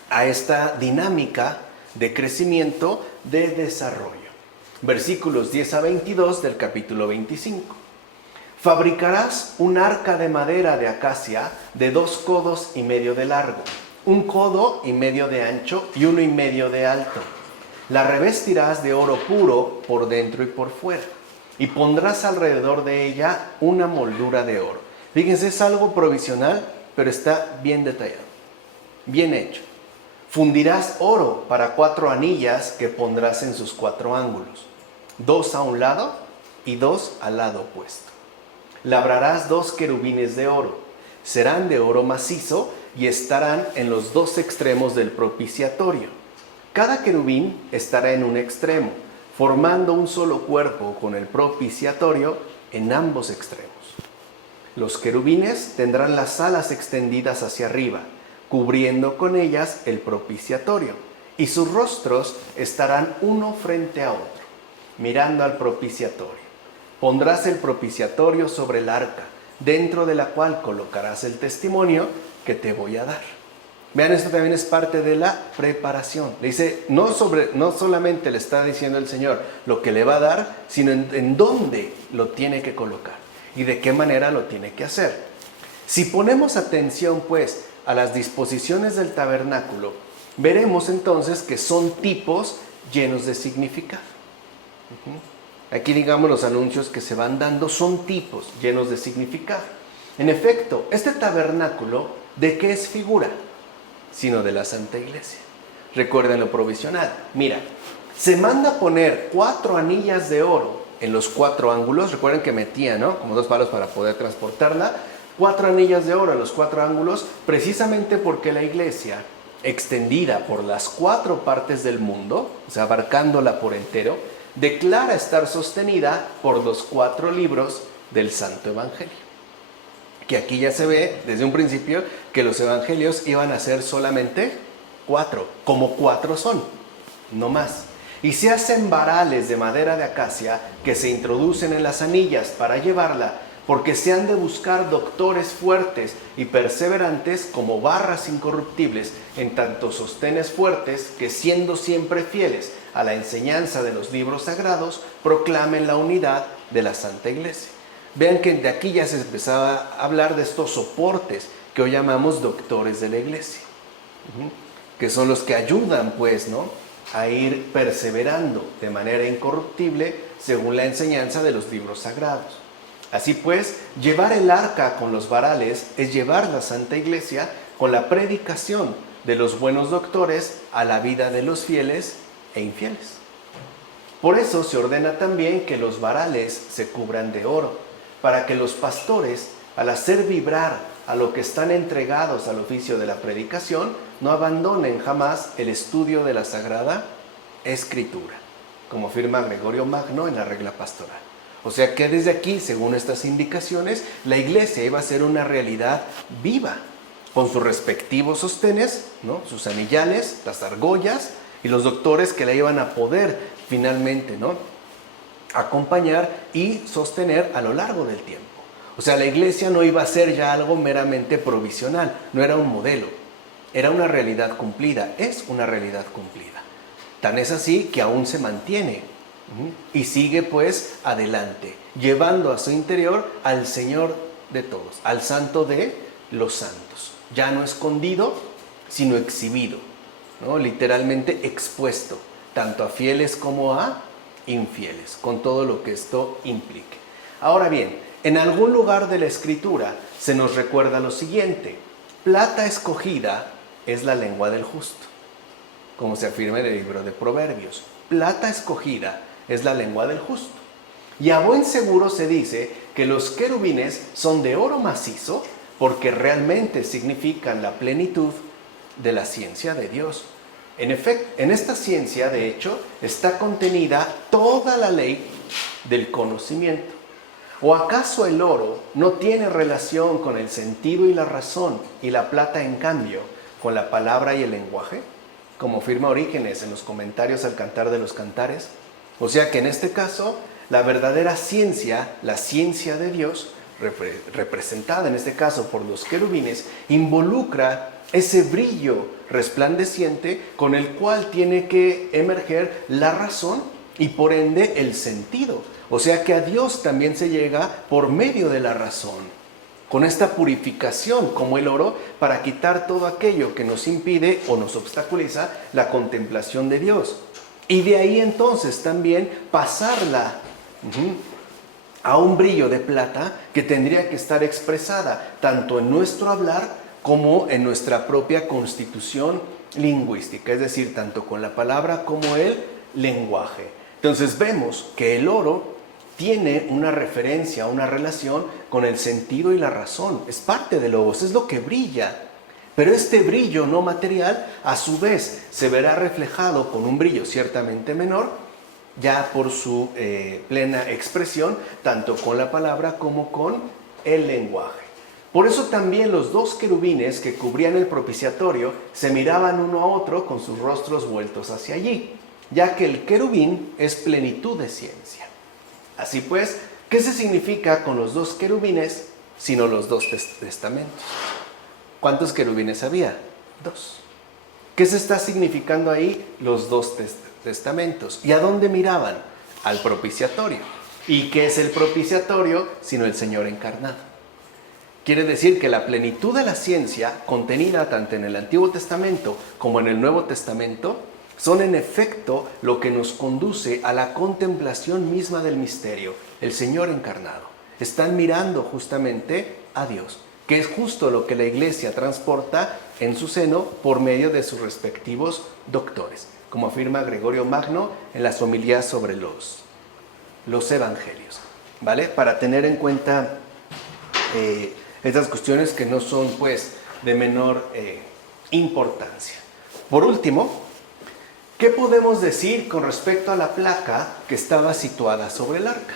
a esta dinámica de crecimiento, de desarrollo. Versículos 10 a 22 del capítulo 25. Fabricarás un arca de madera de acacia de 2 codos y medio de largo, 1 codo y medio de ancho y 1 y medio de alto. La revestirás de oro puro por dentro y por fuera, y pondrás alrededor de ella una moldura de oro. Fíjense, es algo provisional, pero está bien detallado, bien hecho. Fundirás oro para 4 anillas que pondrás en sus 4 ángulos, 2 a un lado y 2 al lado opuesto. Labrarás 2 querubines de oro, serán de oro macizo y estarán en los 2 extremos del propiciatorio. Cada querubín estará en un extremo, formando un solo cuerpo con el propiciatorio en ambos extremos. Los querubines tendrán las alas extendidas hacia arriba, cubriendo con ellas el propiciatorio, y sus rostros estarán uno frente a otro, mirando al propiciatorio. Pondrás el propiciatorio sobre el arca, dentro de la cual colocarás el testimonio que te voy a dar. Vean, esto también es parte de la preparación. Le dice, no solamente le está diciendo el Señor lo que le va a dar, sino en dónde lo tiene que colocar y de qué manera lo tiene que hacer. Si ponemos atención, pues, a las disposiciones del tabernáculo, veremos entonces que son tipos llenos de significado. Aquí, digamos, los anuncios que se van dando son tipos llenos de significado. En efecto, este tabernáculo, ¿de qué es figura? Sino de la Santa Iglesia. Recuerden lo provisional. Mira, se manda poner 4 anillas de oro en los 4 ángulos. Recuerden que metía, ¿no?, como 2 palos para poder transportarla. 4 anillas de oro en los 4 ángulos, precisamente porque la iglesia, extendida por las 4 partes del mundo, o sea, abarcándola por entero, declara estar sostenida por los 4 libros del Santo Evangelio. Que aquí ya se ve desde un principio que los evangelios iban a ser solamente 4, como 4 son, no más. Y se hacen varales de madera de acacia que se introducen en las anillas para llevarla, porque se han de buscar doctores fuertes y perseverantes como barras incorruptibles, en tanto sostenes fuertes que, siendo siempre fieles a la enseñanza de los libros sagrados, proclamen la unidad de la Santa Iglesia. Vean que de aquí ya se empezaba a hablar de estos soportes que hoy llamamos doctores de la Iglesia, que son los que ayudan, pues, ¿no?, a ir perseverando de manera incorruptible según la enseñanza de los libros sagrados. Así pues, llevar el arca con los varales es llevar la Santa Iglesia con la predicación de los buenos doctores a la vida de los fieles e infieles. Por eso se ordena también que los varales se cubran de oro, para que los pastores, al hacer vibrar a lo que están entregados al oficio de la predicación, no abandonen jamás el estudio de la Sagrada Escritura, como afirma Gregorio Magno en la regla pastoral. O sea que desde aquí, según estas indicaciones, la iglesia iba a ser una realidad viva, con sus respectivos sostenes, ¿no?, sus anillales, las argollas y los doctores que la iban a poder finalmente, ¿no?, acompañar y sostener a lo largo del tiempo. O sea, la iglesia no iba a ser ya algo meramente provisional, no era un modelo, era una realidad cumplida, es una realidad cumplida. Tan es así que aún se mantiene y sigue pues adelante, llevando a su interior al Señor de todos, al Santo de los santos. Ya no escondido, sino exhibido, ¿no?, literalmente expuesto, tanto a fieles como a infieles, con todo lo que esto implique. Ahora bien, en algún lugar de la Escritura se nos recuerda lo siguiente: plata escogida es la lengua del justo, como se afirma en el libro de Proverbios. Plata escogida es la lengua del justo. Y a buen seguro se dice que los querubines son de oro macizo, porque realmente significan la plenitud de la ciencia de Dios. En efecto, en esta ciencia, de hecho, está contenida toda la ley del conocimiento. ¿O acaso el oro no tiene relación con el sentido y la razón, y la plata, en cambio, con la palabra y el lenguaje? Como afirma Orígenes en los comentarios al Cantar de los Cantares. O sea que en este caso, la verdadera ciencia, la ciencia de Dios, representada en este caso por los querubines, involucra ese brillo resplandeciente con el cual tiene que emerger la razón y por ende el sentido. O sea que a Dios también se llega por medio de la razón, con esta purificación como el oro, para quitar todo aquello que nos impide o nos obstaculiza la contemplación de Dios. Y de ahí entonces también pasarla a un brillo de plata que tendría que estar expresada tanto en nuestro hablar como en nuestra propia constitución lingüística, es decir, tanto con la palabra como el lenguaje. Entonces vemos que el oro tiene una referencia, una relación con el sentido y la razón, es parte del logos, es lo que brilla. Pero este brillo no material, a su vez, se verá reflejado con un brillo ciertamente menor, ya por su plena expresión, tanto con la palabra como con el lenguaje. Por eso también los dos querubines que cubrían el propiciatorio se miraban uno a otro con sus rostros vueltos hacia allí, ya que el querubín es plenitud de ciencia. Así pues, ¿qué se significa con los dos querubines sino los dos testamentos? ¿Cuántos querubines había? 2. ¿Qué se está significando ahí? Los dos testamentos. ¿Y a dónde miraban? Al propiciatorio. ¿Y qué es el propiciatorio sino el Señor encarnado? Quiere decir que la plenitud de la ciencia, contenida tanto en el Antiguo Testamento como en el Nuevo Testamento, son en efecto lo que nos conduce a la contemplación misma del misterio, el Señor encarnado. Están mirando justamente a Dios, que es justo lo que la Iglesia transporta en su seno por medio de sus respectivos doctores, como afirma Gregorio Magno en las homilías sobre los evangelios, ¿vale? Para tener en cuenta estas cuestiones que no son pues de menor importancia. Por último, ¿qué podemos decir con respecto a la placa que estaba situada sobre el arca?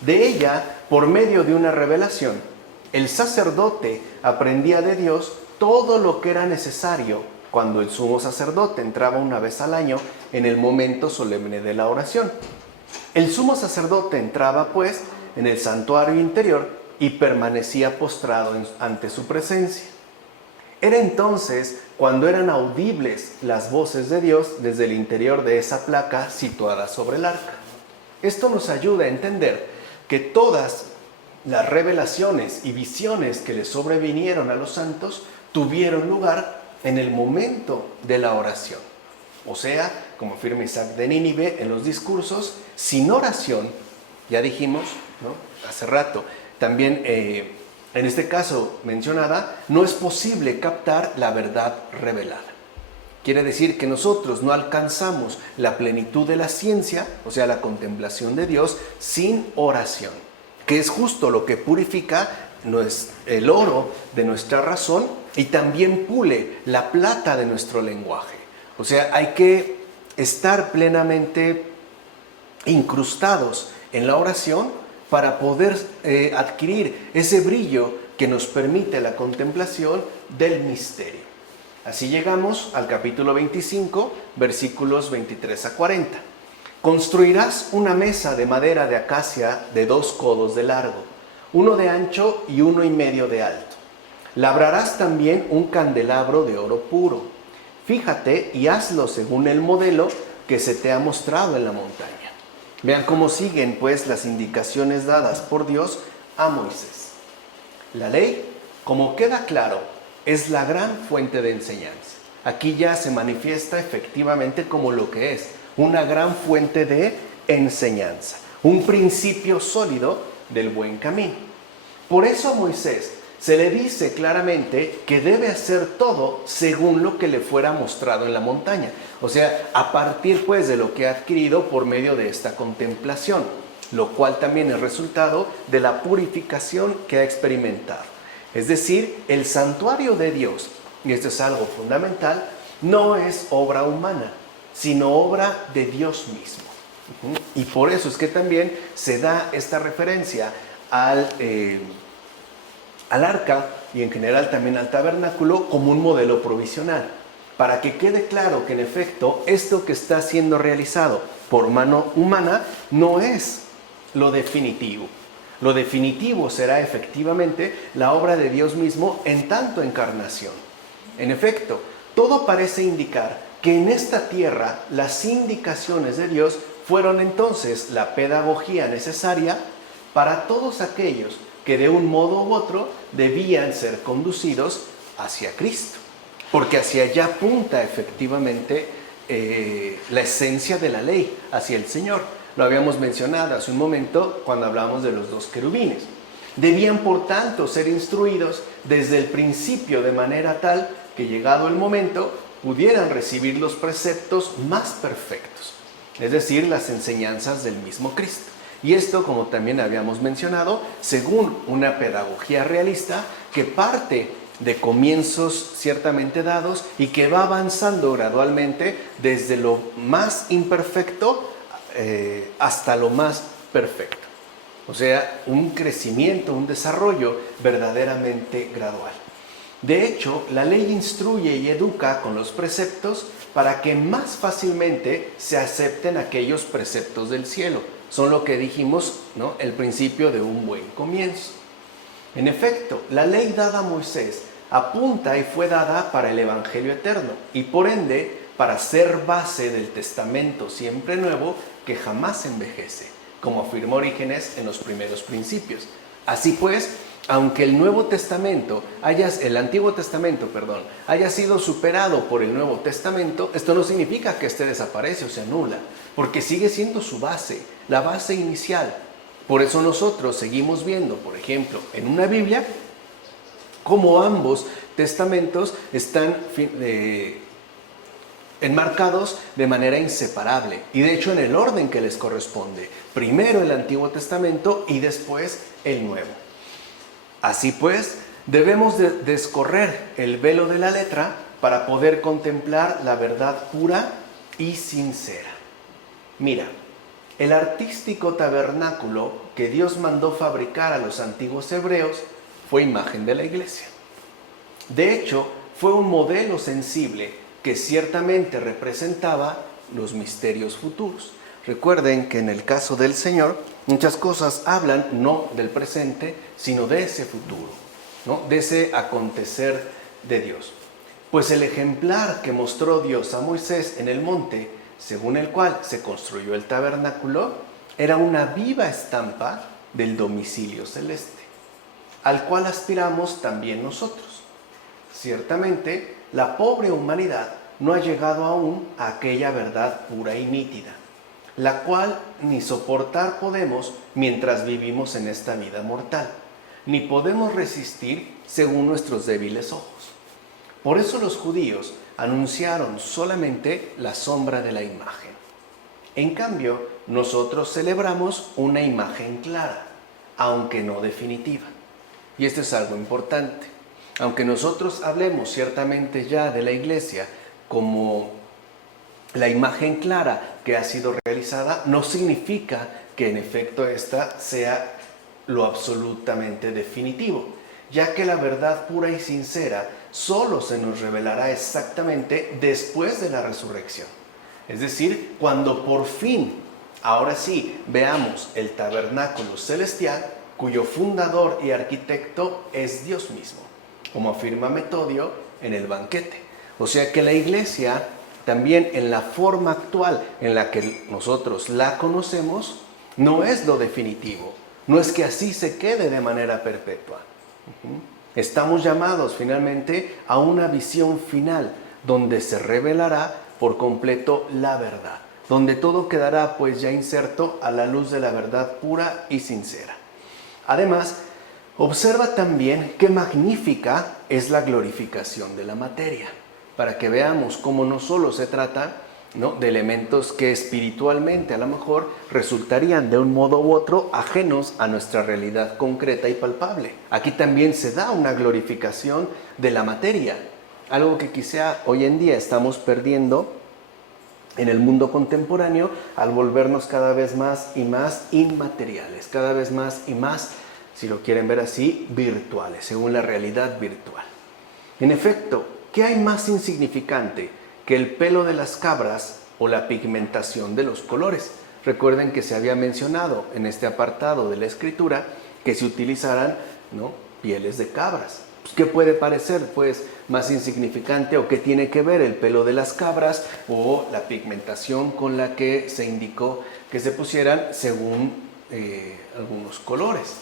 De ella, por medio de una revelación, el sacerdote aprendía de Dios todo lo que era necesario cuando el sumo sacerdote entraba una vez al año en el momento solemne de la oración. El sumo sacerdote entraba pues en el santuario interior y permanecía postrado ante su presencia. Era entonces cuando eran audibles las voces de Dios desde el interior de esa placa situada sobre el arca. Esto nos ayuda a entender que todas las revelaciones y visiones que le sobrevinieron a los santos tuvieron lugar en el momento de la oración. O sea, como afirma Isaac de Nínive en los discursos, sin oración, ya dijimos, ¿no?, hace rato, también en este caso mencionada, no es posible captar la verdad revelada. Quiere decir que nosotros no alcanzamos la plenitud de la ciencia, o sea, la contemplación de Dios, sin oración, que es justo lo que purifica el oro de nuestra razón y también pule la plata de nuestro lenguaje. O sea, hay que estar plenamente incrustados en la oración para poder adquirir ese brillo que nos permite la contemplación del misterio. Así llegamos al capítulo 25, versículos 23 a 40. Construirás una mesa de madera de acacia de 2 codos de largo, 1 de ancho y 1,5 de alto. Labrarás también un candelabro de oro puro. Fíjate y hazlo según el modelo que se te ha mostrado en la montaña. Vean cómo siguen pues las indicaciones dadas por Dios a Moisés. La ley, como queda claro, es la gran fuente de enseñanza. Aquí ya se manifiesta efectivamente como lo que es, una gran fuente de enseñanza, un principio sólido del buen camino. Por eso a Moisés se le dice claramente que debe hacer todo según lo que le fuera mostrado en la montaña. O sea, a partir pues de lo que ha adquirido por medio de esta contemplación, lo cual también es resultado de la purificación que ha experimentado. Es decir, el santuario de Dios, y esto es algo fundamental, no es obra humana, sino obra de Dios mismo. Y por eso es que también se da esta referencia al arca y en general también al tabernáculo como un modelo provisional, para que quede claro que en efecto esto que está siendo realizado por mano humana no es lo definitivo. Lo definitivo será efectivamente la obra de Dios mismo en tanto encarnación. En efecto, todo parece indicar que en esta tierra las indicaciones de Dios fueron entonces la pedagogía necesaria para todos aquellos que de un modo u otro debían ser conducidos hacia Cristo, porque hacia allá apunta efectivamente la esencia de la ley, hacia el Señor. Lo habíamos mencionado hace un momento cuando hablamos de los 2 querubines. Debían, por tanto, ser instruidos desde el principio de manera tal que, llegado el momento, pudieran recibir los preceptos más perfectos, es decir, las enseñanzas del mismo Cristo. Y esto, como también habíamos mencionado, según una pedagogía realista que parte de comienzos ciertamente dados y que va avanzando gradualmente desde lo más imperfecto hasta lo más perfecto. O sea, un crecimiento, un desarrollo verdaderamente gradual. De hecho, la ley instruye y educa con los preceptos para que más fácilmente se acepten aquellos preceptos del cielo. Son lo que dijimos, ¿no?, el principio de un buen comienzo. En efecto, la ley dada a Moisés apunta y fue dada para el Evangelio eterno y por ende para ser base del testamento siempre nuevo que jamás envejece, como afirmó Orígenes en los primeros principios. Así pues, aunque el Antiguo Testamento haya sido superado por el Nuevo Testamento, esto no significa que este desaparece o se anula, porque sigue siendo su base, la base inicial. Por eso nosotros seguimos viendo, por ejemplo, en una Biblia, cómo ambos testamentos están enmarcados de manera inseparable y de hecho en el orden que les corresponde. Primero el Antiguo Testamento y después el Nuevo. Así pues, debemos descorrer el velo de la letra para poder contemplar la verdad pura y sincera. Mira, el artístico tabernáculo que Dios mandó fabricar a los antiguos hebreos fue imagen de la iglesia. De hecho, fue un modelo sensible que ciertamente representaba los misterios futuros. Recuerden que en el caso del Señor, muchas cosas hablan no del presente, sino de ese futuro, ¿no?, de ese acontecer de Dios. Pues el ejemplar que mostró Dios a Moisés en el monte, según el cual se construyó el tabernáculo, era una viva estampa del domicilio celeste, al cual aspiramos también nosotros. Ciertamente, la pobre humanidad no ha llegado aún a aquella verdad pura y nítida, la cual ni soportar podemos mientras vivimos en esta vida mortal, ni podemos resistir según nuestros débiles ojos. Por eso los judíos anunciaron solamente la sombra de la imagen. En cambio, nosotros celebramos una imagen clara, aunque no definitiva. Y esto es algo importante. Aunque nosotros hablemos ciertamente ya de la iglesia como la imagen clara que ha sido realizada, no significa que en efecto esta sea lo absolutamente definitivo, ya que la verdad pura y sincera solo se nos revelará exactamente después de la resurrección. Es decir, cuando por fin, ahora sí, veamos el tabernáculo celestial, cuyo fundador y arquitecto es Dios mismo, como afirma Metodio en el banquete. O sea que la iglesia, también en la forma actual en la que nosotros la conocemos, no es lo definitivo, no es que así se quede de manera perpetua. Estamos llamados finalmente a una visión final donde se revelará por completo la verdad, donde todo quedará pues ya inserto a la luz de la verdad pura y sincera. Además, observa también qué magnífica es la glorificación de la materia, para que veamos cómo no solo se trata, ¿no?, de elementos que espiritualmente a lo mejor resultarían de un modo u otro ajenos a nuestra realidad concreta y palpable. Aquí también se da una glorificación de la materia, algo que quizá hoy en día estamos perdiendo en el mundo contemporáneo al volvernos cada vez más y más inmateriales, cada vez más y más, si lo quieren ver así, virtuales, según la realidad virtual. En efecto, ¿qué hay más insignificante que el pelo de las cabras o la pigmentación de los colores? Recuerden que se había mencionado en este apartado de la escritura que se utilizaran, ¿no?, pieles de cabras. ¿Qué puede parecer pues más insignificante o qué tiene que ver el pelo de las cabras o la pigmentación con la que se indicó que se pusieran según algunos colores?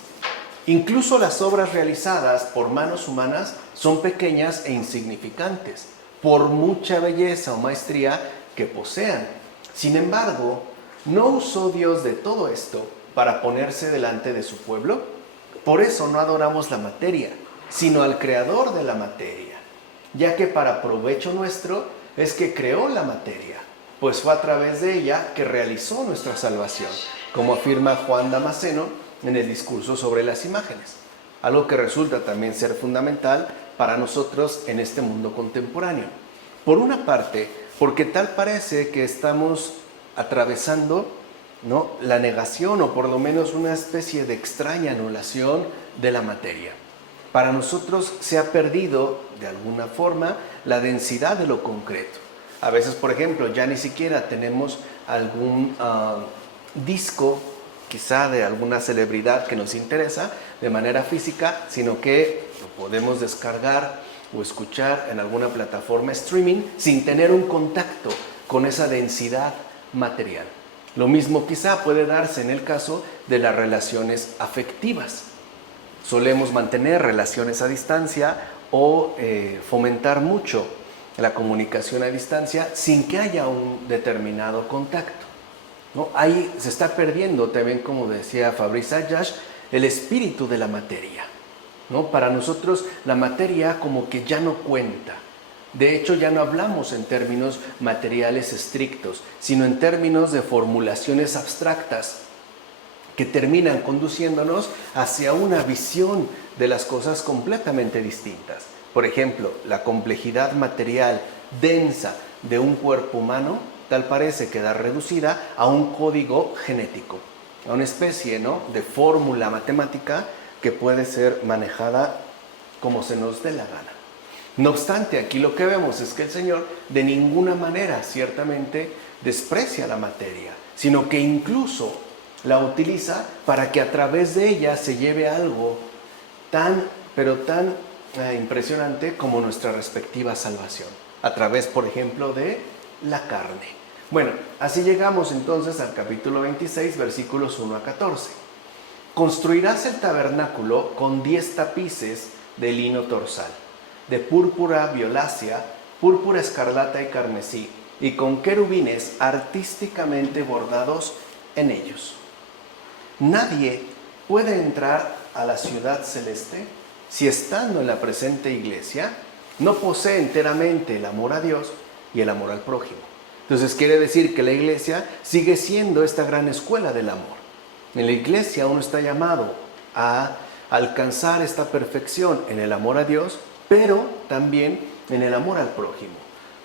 Incluso las obras realizadas por manos humanas son pequeñas e insignificantes, por mucha belleza o maestría que posean. Sin embargo, ¿no usó Dios de todo esto para ponerse delante de su pueblo? Por eso no adoramos la materia, sino al creador de la materia, ya que para provecho nuestro es que creó la materia, pues fue a través de ella que realizó nuestra salvación, como afirma Juan Damasceno en el discurso sobre las imágenes, algo que resulta también ser fundamental para nosotros en este mundo contemporáneo. Por una parte, porque tal parece que estamos atravesando, ¿no?, la negación o por lo menos una especie de extraña anulación de la materia. Para nosotros se ha perdido de alguna forma la densidad de lo concreto. A veces, por ejemplo, ya ni siquiera tenemos algún disco, quizá de alguna celebridad que nos interesa de manera física, sino que lo podemos descargar o escuchar en alguna plataforma streaming sin tener un contacto con esa densidad material. Lo mismo quizá puede darse en el caso de las relaciones afectivas. Solemos mantener relaciones a distancia o fomentar mucho la comunicación a distancia sin que haya un determinado contacto, ¿no? Ahí se está perdiendo también, como decía Fabrice Ayash, el espíritu de la materia, ¿no? Para nosotros la materia como que ya no cuenta. De hecho, ya no hablamos en términos materiales estrictos, sino en términos de formulaciones abstractas que terminan conduciéndonos hacia una visión de las cosas completamente distintas. Por ejemplo, la complejidad material densa de un cuerpo humano tal parece quedar reducida a un código genético, a una especie, ¿no?, de fórmula matemática que puede ser manejada como se nos dé la gana. No obstante, aquí lo que vemos es que el Señor de ninguna manera ciertamente desprecia la materia, sino que incluso la utiliza para que a través de ella se lleve algo tan, pero tan impresionante como nuestra respectiva salvación, a través, por ejemplo, de la carne. Bueno, así llegamos entonces al capítulo 26, versículos 1 a 14. Construirás el tabernáculo con 10 tapices de lino torsal, de púrpura violácea, púrpura, escarlata y carmesí, y con querubines artísticamente bordados en ellos. Nadie puede entrar a la ciudad celeste si estando en la presente iglesia no posee enteramente el amor a Dios y el amor al prójimo. Entonces quiere decir que la iglesia sigue siendo esta gran escuela del amor. En la iglesia uno está llamado a alcanzar esta perfección en el amor a Dios, pero también en el amor al prójimo.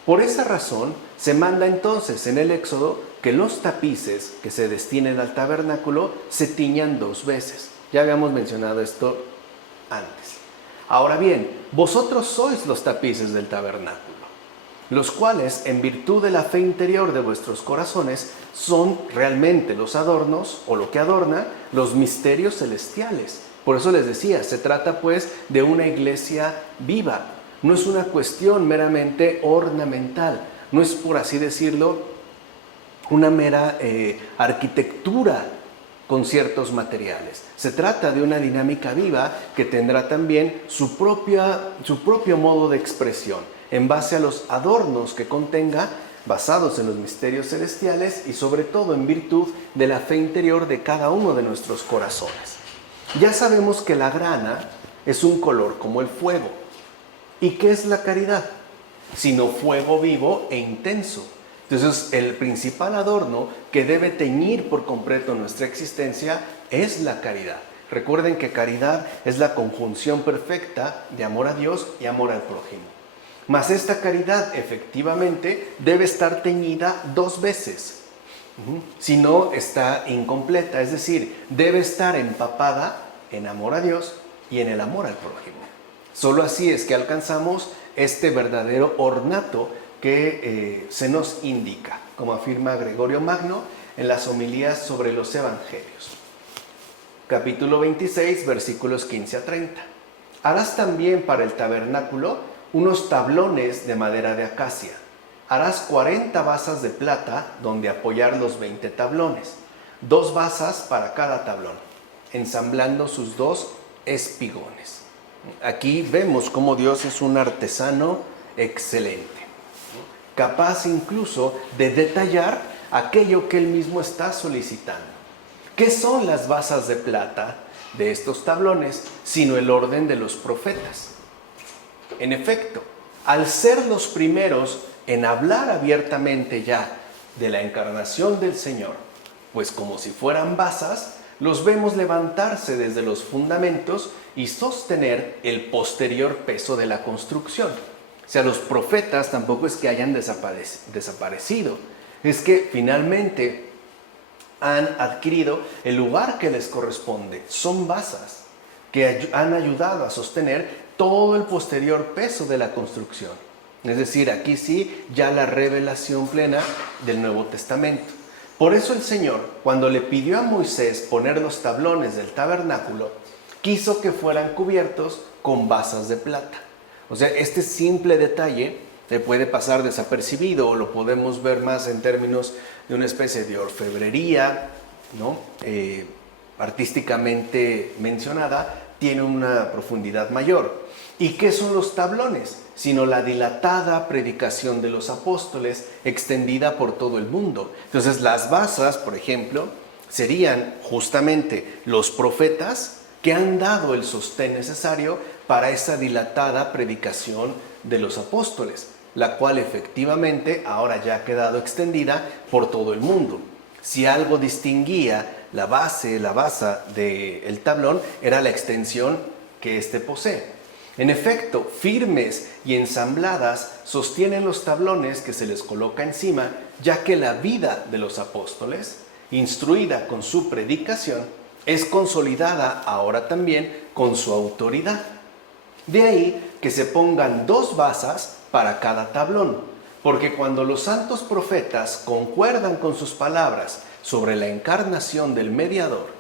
Por esa razón se manda entonces en el Éxodo que los tapices que se destinen al tabernáculo se tiñan 2 veces. Ya habíamos mencionado esto antes. Ahora bien, vosotros sois los tapices del tabernáculo, los cuales, en virtud de la fe interior de vuestros corazones, son realmente los adornos, o lo que adorna, los misterios celestiales. Por eso les decía, se trata pues de una iglesia viva. No es una cuestión meramente ornamental, no es, por así decirlo, una mera arquitectura con ciertos materiales. Se trata de una dinámica viva que tendrá también su propio modo de expresión, en base a los adornos que contenga, basados en los misterios celestiales y sobre todo en virtud de la fe interior de cada uno de nuestros corazones. Ya sabemos que la grana es un color como el fuego. ¿Y qué es la caridad? Sino fuego vivo e intenso. Entonces, el principal adorno que debe teñir por completo nuestra existencia es la caridad. Recuerden que caridad es la conjunción perfecta de amor a Dios y amor al prójimo. Mas esta caridad efectivamente debe estar teñida 2 veces. Si no, está incompleta, es decir, debe estar empapada en amor a Dios y en el amor al prójimo. Solo así es que alcanzamos este verdadero ornato que se nos indica, como afirma Gregorio Magno en las homilías sobre los evangelios. Capítulo 26, versículos 15 a 30. Harás también para el tabernáculo unos tablones de madera de acacia. Harás 40 basas de plata donde apoyar los 20 tablones, 2 basas para cada tablón, ensamblando sus 2 espigones. Aquí vemos cómo Dios es un artesano excelente, capaz incluso de detallar aquello que Él mismo está solicitando. ¿Qué son las basas de plata de estos tablones, sino el orden de los profetas? En efecto, al ser los primeros en hablar abiertamente ya de la encarnación del Señor, pues como si fueran basas, los vemos levantarse desde los fundamentos y sostener el posterior peso de la construcción. O sea, los profetas tampoco es que hayan desaparecido, es que finalmente han adquirido el lugar que les corresponde. Son basas que han ayudado a sostener todo el posterior peso de la construcción. Es decir, aquí sí, ya la revelación plena del Nuevo Testamento. Por eso el Señor, cuando le pidió a Moisés poner los tablones del tabernáculo, quiso que fueran cubiertos con basas de plata. O sea, este simple detalle le puede pasar desapercibido o lo podemos ver más en términos de una especie de orfebrería, ¿no? Artísticamente mencionada, tiene una profundidad mayor. ¿Y qué son los tablones? Sino la dilatada predicación de los apóstoles extendida por todo el mundo. Entonces las basas, por ejemplo, serían justamente los profetas que han dado el sostén necesario para esa dilatada predicación de los apóstoles, la cual efectivamente ahora ya ha quedado extendida por todo el mundo. Si algo distinguía la base del tablón, era la extensión que éste posee. En efecto, firmes y ensambladas sostienen los tablones que se les coloca encima, ya que la vida de los apóstoles, instruida con su predicación, es consolidada ahora también con su autoridad. De ahí que se pongan 2 basas para cada tablón, porque cuando los santos profetas concuerdan con sus palabras sobre la encarnación del mediador,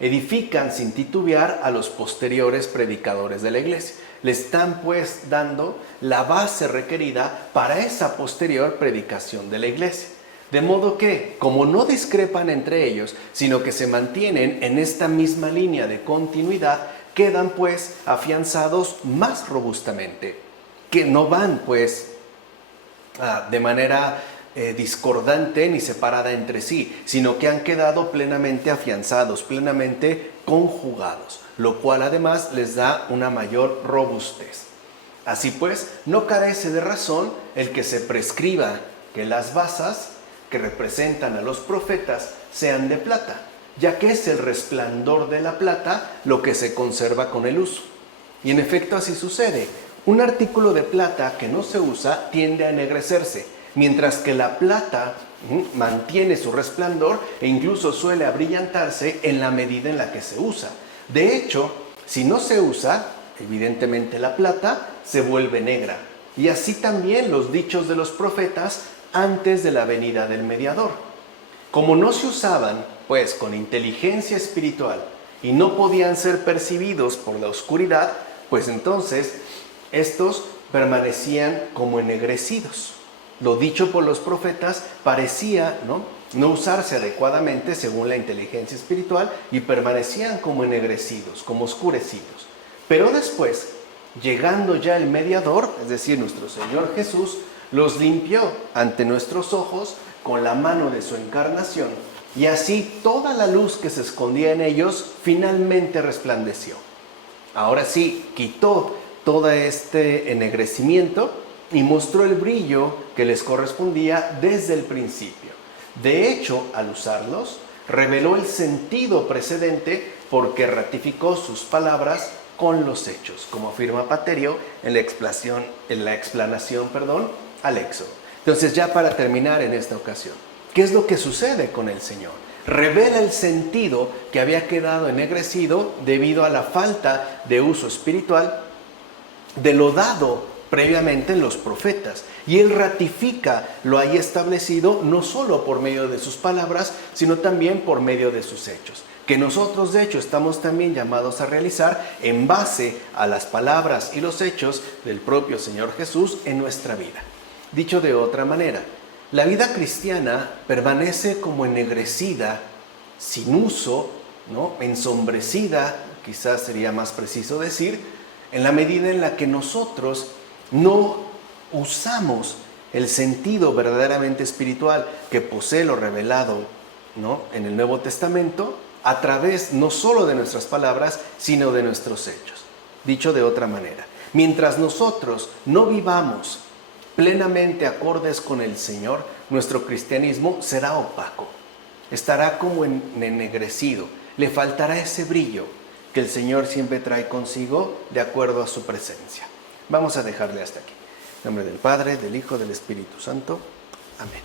edifican sin titubear a los posteriores predicadores de la iglesia. Le están pues dando la base requerida para esa posterior predicación de la iglesia. De modo que, como no discrepan entre ellos, sino que se mantienen en esta misma línea de continuidad, quedan pues afianzados más robustamente, que no van pues de manera discordante ni separada entre sí, sino que han quedado plenamente afianzados, plenamente conjugados, lo cual además les da una mayor robustez. Así pues, no carece de razón el que se prescriba que las basas que representan a los profetas sean de plata, ya que es el resplandor de la plata lo que se conserva con el uso. Y en efecto así sucede. Un artículo de plata que no se usa tiende a ennegrecerse, mientras que la plata mantiene su resplandor e incluso suele abrillantarse en la medida en la que se usa. De hecho, si no se usa, evidentemente la plata se vuelve negra. Y así también los dichos de los profetas antes de la venida del mediador. Como no se usaban, pues, con inteligencia espiritual y no podían ser percibidos por la oscuridad, pues entonces estos permanecían como ennegrecidos. Lo dicho por los profetas parecía no usarse adecuadamente según la inteligencia espiritual y permanecían como ennegrecidos, como oscurecidos. Pero después, llegando ya el mediador, es decir, nuestro Señor Jesús, los limpió ante nuestros ojos con la mano de su encarnación, y así toda la luz que se escondía en ellos finalmente resplandeció. Ahora sí, quitó todo este ennegrecimiento y mostró el brillo que les correspondía desde el principio. De hecho, al usarlos, reveló el sentido precedente porque ratificó sus palabras con los hechos, como afirma Paterio en la explanación al Éxodo. Entonces, ya para terminar en esta ocasión, ¿qué es lo que sucede con el Señor? Revela el sentido que había quedado ennegrecido debido a la falta de uso espiritual de lo dado previamente en los profetas. Y Él ratifica lo ahí establecido no solo por medio de sus palabras, sino también por medio de sus hechos, que nosotros de hecho estamos también llamados a realizar en base a las palabras y los hechos del propio Señor Jesús en nuestra vida. Dicho de otra manera, la vida cristiana permanece como ennegrecida, sin uso, ensombrecida, quizás sería más preciso decir, en la medida en la que nosotros no usamos el sentido verdaderamente espiritual que posee lo revelado en el Nuevo Testamento a través no solo de nuestras palabras, sino de nuestros hechos. Dicho de otra manera, mientras nosotros no vivamos plenamente acordes con el Señor, nuestro cristianismo será opaco, estará como ennegrecido, le faltará ese brillo que el Señor siempre trae consigo de acuerdo a su presencia. Vamos a dejarle hasta aquí. En nombre del Padre, del Hijo, del Espíritu Santo. Amén.